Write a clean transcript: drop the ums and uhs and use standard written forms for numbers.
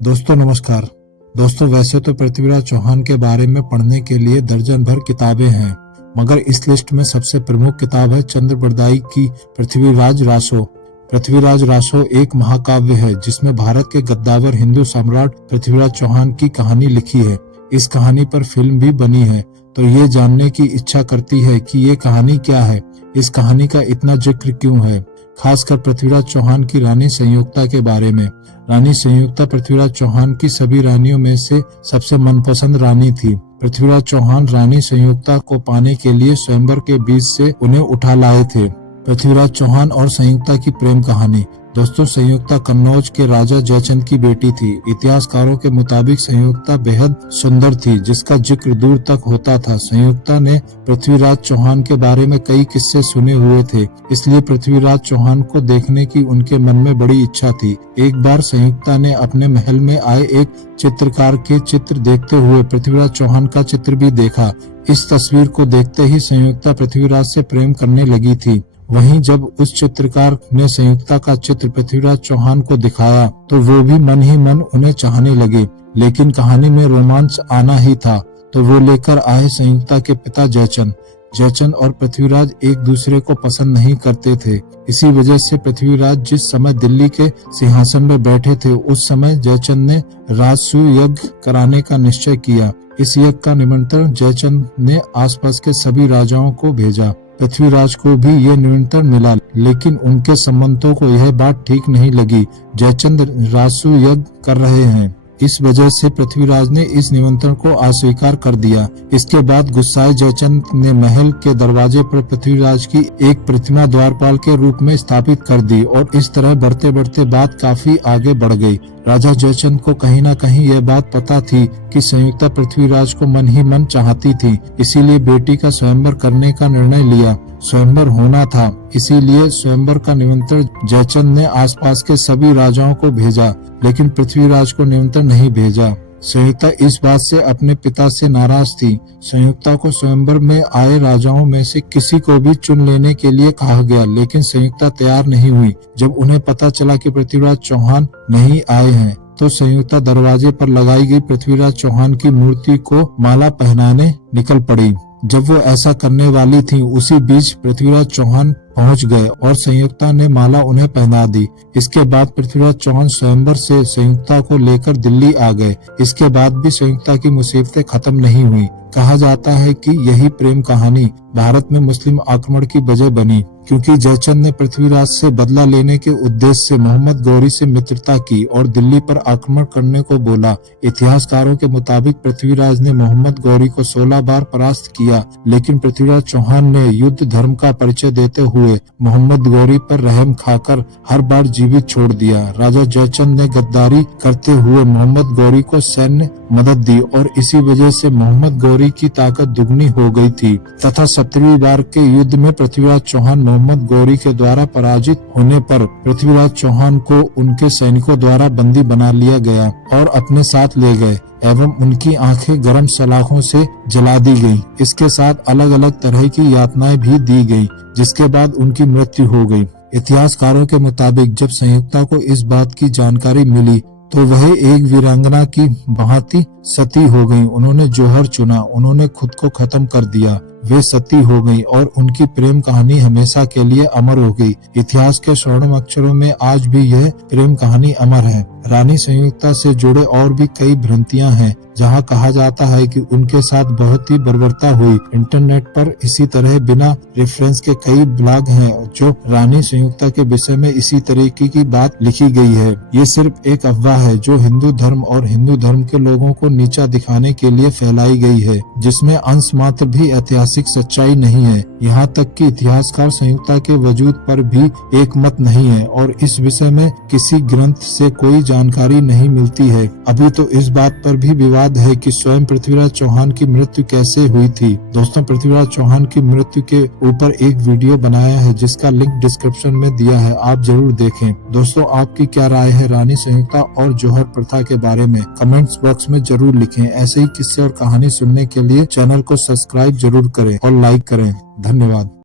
दोस्तों नमस्कार। दोस्तों वैसे तो पृथ्वीराज चौहान के बारे में पढ़ने के लिए दर्जन भर किताबें हैं, मगर इस लिस्ट में सबसे प्रमुख किताब है चंद्र बरदाई की पृथ्वीराज रासो। पृथ्वीराज रासो एक महाकाव्य है जिसमें भारत के गद्दावर हिंदू सम्राट पृथ्वीराज चौहान की कहानी लिखी है। इस कहानी पर फिल्म भी बनी है, तो ये जानने की इच्छा करती है कि ये कहानी क्या है, इस कहानी का इतना जिक्र क्यों है, खासकर पृथ्वीराज चौहान की रानी संयुक्ता के बारे में। रानी संयुक्ता पृथ्वीराज चौहान की सभी रानियों में से सबसे मनपसंद रानी थी। पृथ्वीराज चौहान रानी संयुक्ता को पाने के लिए स्वयंवर के बीच से उन्हें उठा लाए थे। पृथ्वीराज चौहान और संयुक्ता की प्रेम कहानी। दोस्तों संयुक्ता कन्नौज के राजा जयचंद की बेटी थी। इतिहासकारों के मुताबिक संयुक्ता बेहद सुंदर थी, जिसका जिक्र दूर तक होता था। संयुक्ता ने पृथ्वीराज चौहान के बारे में कई किस्से सुने हुए थे, इसलिए पृथ्वीराज चौहान को देखने की उनके मन में बड़ी इच्छा थी। एक बार संयुक्ता ने अपने महल में आए एक चित्रकार के चित्र देखते हुए पृथ्वीराज चौहान का चित्र भी देखा। इस तस्वीर को देखते ही संयुक्ता पृथ्वीराज से प्रेम करने लगी थी। वहीं जब उस चित्रकार ने संयुक्ता का चित्र पृथ्वीराज चौहान को दिखाया तो वो भी मन ही मन उन्हें चाहने लगे, लेकिन कहानी में रोमांच आना ही था, तो वो लेकर आए संयुक्ता के पिता जयचंद। जयचंद और पृथ्वीराज एक दूसरे को पसंद नहीं करते थे। इसी वजह से पृथ्वीराज जिस समय दिल्ली के सिंहासन में बैठे थे, उस समय जयचंद ने राजसूय यज्ञ कराने का निश्चय किया। इस यज्ञ का निमंत्रण जयचंद ने आसपास के सभी राजाओं को भेजा। पृथ्वीराज को भी ये निमंत्रण मिला, लेकिन उनके संबंधों को यह बात ठीक नहीं लगी। जयचंद राजसूय यज्ञ कर रहे हैं, इस वजह से पृथ्वीराज ने इस निमंत्रण को अस्वीकार कर दिया। इसके बाद गुस्साए जयचंद ने महल के दरवाजे पर पृथ्वीराज की एक प्रतिमा द्वारपाल के रूप में स्थापित कर दी और इस तरह बढ़ते बढ़ते बात काफी आगे बढ़ गई। राजा जयचंद को कहीं न कहीं यह बात पता थी कि संयुक्ता पृथ्वीराज को मन ही मन चाहती थी, इसीलिए बेटी का स्वयंवर करने का निर्णय लिया। स्वयंवर होना था, इसीलिए स्वयंवर का निमंत्रण जयचंद ने आसपास के सभी राजाओं को भेजा, लेकिन पृथ्वीराज को निमंत्रण नहीं भेजा। संयुक्ता इस बात से अपने पिता से नाराज थी। संयुक्ता को स्वयंवर में आए राजाओं में से किसी को भी चुन लेने के लिए कहा गया, लेकिन संयुक्ता तैयार नहीं हुई। जब उन्हें पता चला कि पृथ्वीराज चौहान नहीं आए हैं, तो संयुक्ता दरवाजे पर लगाई गई पृथ्वीराज चौहान की मूर्ति को माला पहनाने निकल पड़ी। जब वो ऐसा करने वाली थी, उसी बीच पृथ्वीराज चौहान पहुंच गए और संयुक्ता ने माला उन्हें पहना दी। इसके बाद पृथ्वीराज चौहान स्वयंवर से संयुक्ता को लेकर दिल्ली आ गए। इसके बाद भी संयुक्ता की मुसीबतें खत्म नहीं हुई। कहा जाता है कि यही प्रेम कहानी भारत में मुस्लिम आक्रमण की वजह बनी, क्योंकि जयचंद ने पृथ्वीराज से बदला लेने के उद्देश्य से मोहम्मद गौरी से मित्रता की और दिल्ली पर आक्रमण करने को बोला। इतिहासकारों के मुताबिक पृथ्वीराज ने मोहम्मद गौरी को 16 बार परास्त किया, लेकिन पृथ्वीराज चौहान ने युद्ध धर्म का परिचय देते हुए मोहम्मद गौरी पर रहम खाकर हर बार जीवित छोड़ दिया। राजा जयचंद ने गद्दारी करते हुए मोहम्मद गौरी को सैन्य मदद दी और इसी वजह से मोहम्मद गौरी की ताकत दुगनी हो गई थी तथा 17वीं बार के युद्ध में पृथ्वीराज चौहान मोहम्मद गौरी के द्वारा पराजित होने पर पृथ्वीराज चौहान को उनके सैनिकों द्वारा बंदी बना लिया गया और अपने साथ ले गए एवं उनकी आंखें गर्म सलाखों से जला दी गईं। इसके साथ अलग अलग तरह की यातनाएं भी दी गईं, जिसके बाद उनकी मृत्यु हो गई। इतिहासकारों के मुताबिक जब संयुक्ता को इस बात की जानकारी मिली तो वह एक वीरांगना की भांति सती हो गई। उन्होंने जौहर चुना, उन्होंने खुद को खत्म कर दिया। वे सती हो गई और उनकी प्रेम कहानी हमेशा के लिए अमर हो गई। इतिहास के स्वर्णिम अक्षरों में आज भी यह प्रेम कहानी अमर है। रानी संयुक्ता से जुड़े और भी कई भ्रांतियां हैं, जहां कहा जाता है कि उनके साथ बहुत ही बर्बरता हुई। इंटरनेट पर इसी तरह बिना रेफरेंस के कई ब्लॉग हैं जो रानी संयुक्ता के विषय में इसी तरीके की बात लिखी गई है। ये सिर्फ एक अफवाह है जो हिंदू धर्म और हिंदू धर्म के लोगों को नीचा दिखाने के लिए फैलाई गई है, जिसमें अंश मात्र भी ऐतिहासिक सच्चाई नहीं है। यहाँ तक कि इतिहासकार संयुक्ता के वजूद पर भी एक मत नहीं है और इस विषय में किसी ग्रंथ से कोई जानकारी नहीं मिलती है। अभी तो इस बात पर भी विवाद है कि स्वयं पृथ्वीराज चौहान की मृत्यु कैसे हुई थी। दोस्तों पृथ्वीराज चौहान की मृत्यु के ऊपर एक वीडियो बनाया है, जिसका लिंक डिस्क्रिप्शन में दिया है, आप जरूर देखें। दोस्तों आपकी क्या राय है रानी संयुक्ता और जौहर प्रथा के बारे में? कमेंट्स बॉक्स में जरूर लिखें। ऐसे ही किस्से और कहानी सुनने के लिए चैनल को सब्सक्राइब जरूर करें और लाइक करें। धन्यवाद।